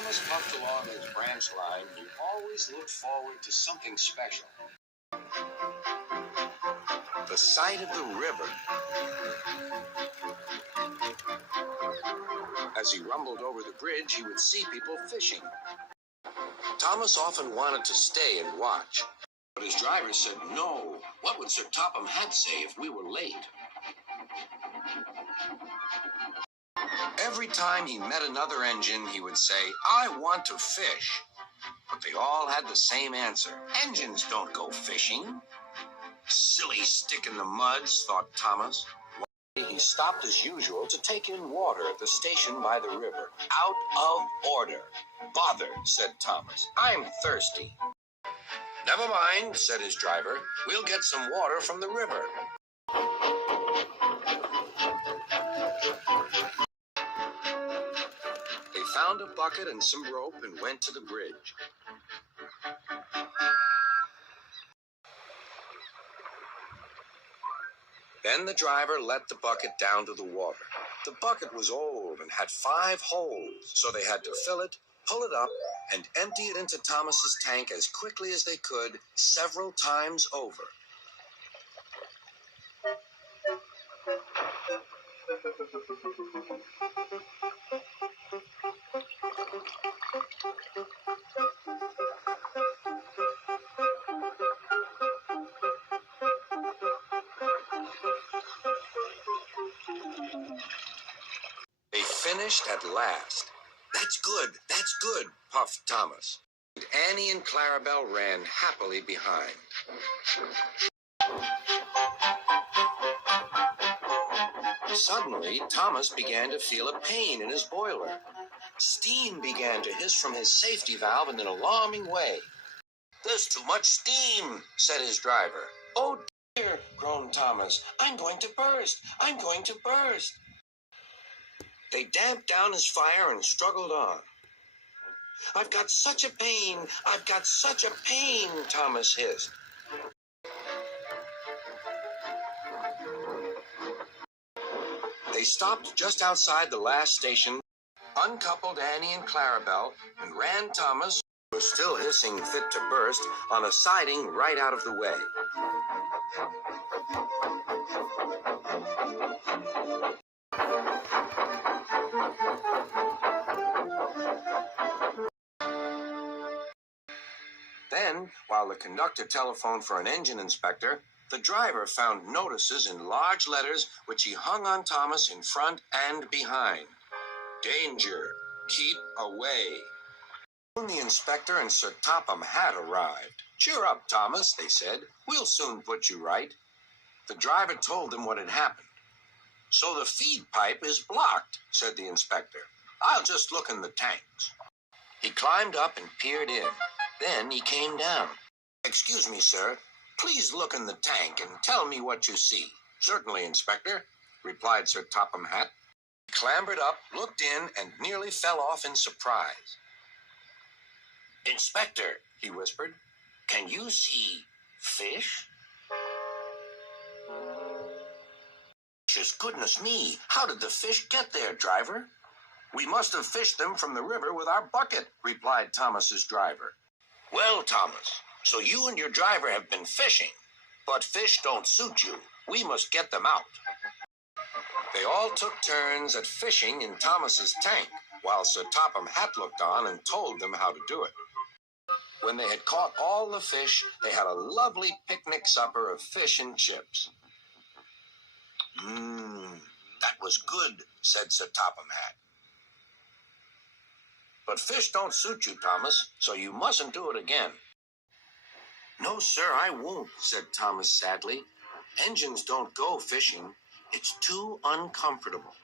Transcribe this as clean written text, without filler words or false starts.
Thomas puffed along his branch line, he always looked forward to something special. The sight of the river. As he rumbled over the bridge, he would see people fishing. Thomas often wanted to stay and watch, but his driver said no. What would Sir Topham Hatt say if we were late? Every time he met another engine, he would say, "I want to fish." But they all had the same answer. Engines don't go fishing. Silly stick in the muds, thought Thomas. He stopped as usual to take in water at the station by the river. Out of order. Bother, said Thomas. I'm thirsty. Never mind, said his driver. We'll get some water from the river. They found a bucket and some rope and went to the bridge. Then the driver let the bucket down to the water. The bucket was old and had 5 holes, so they had to fill it, pull it up, and empty it into Thomas's tank as quickly as they could, several times over. They finished at last. That's good, puffed Thomas. And Annie and Clarabelle ran happily behind. Suddenly, Thomas began to feel a pain in his boiler. Steam began to hiss from his safety valve in an alarming way. There's too much steam, said his driver. Oh dear, groaned Thomas. I'm going to burst. I'm going to burst. They damped down his fire and struggled on. I've got such a pain. I've got such a pain, Thomas hissed. They stopped just outside the last station, uncoupled Annie and Clarabelle, and ran Thomas, who was still hissing fit to burst, on a siding right out of the way. Then, while the conductor telephoned for an engine inspector, the driver found notices in large letters which he hung on Thomas in front and behind. Danger. Keep away. Soon the inspector and Sir Topham Hatt arrived. Cheer up, Thomas, they said. We'll soon put you right. The driver told them what had happened. So the feed pipe is blocked, said the inspector. I'll just look in the tanks. He climbed up and peered in. Then he came down. Excuse me, sir. Please look in the tank and tell me what you see. Certainly, Inspector, replied Sir Topham Hatt. He clambered up, looked in, and nearly fell off in surprise. Inspector, he whispered, can you see fish? Just goodness me, how did the fish get there, driver? We must have fished them from the river with our bucket, replied Thomas's driver. Well, Thomas, so you and your driver have been fishing, but fish don't suit you. We must get them out. They all took turns at fishing in Thomas's tank, while Sir Topham Hatt looked on and told them how to do it. When they had caught all the fish, they had a lovely picnic supper of fish and chips. That was good, said Sir Topham Hatt. But fish don't suit you, Thomas, so you mustn't do it again. No, sir, I won't, said Thomas sadly. Engines don't go fishing. It's too uncomfortable.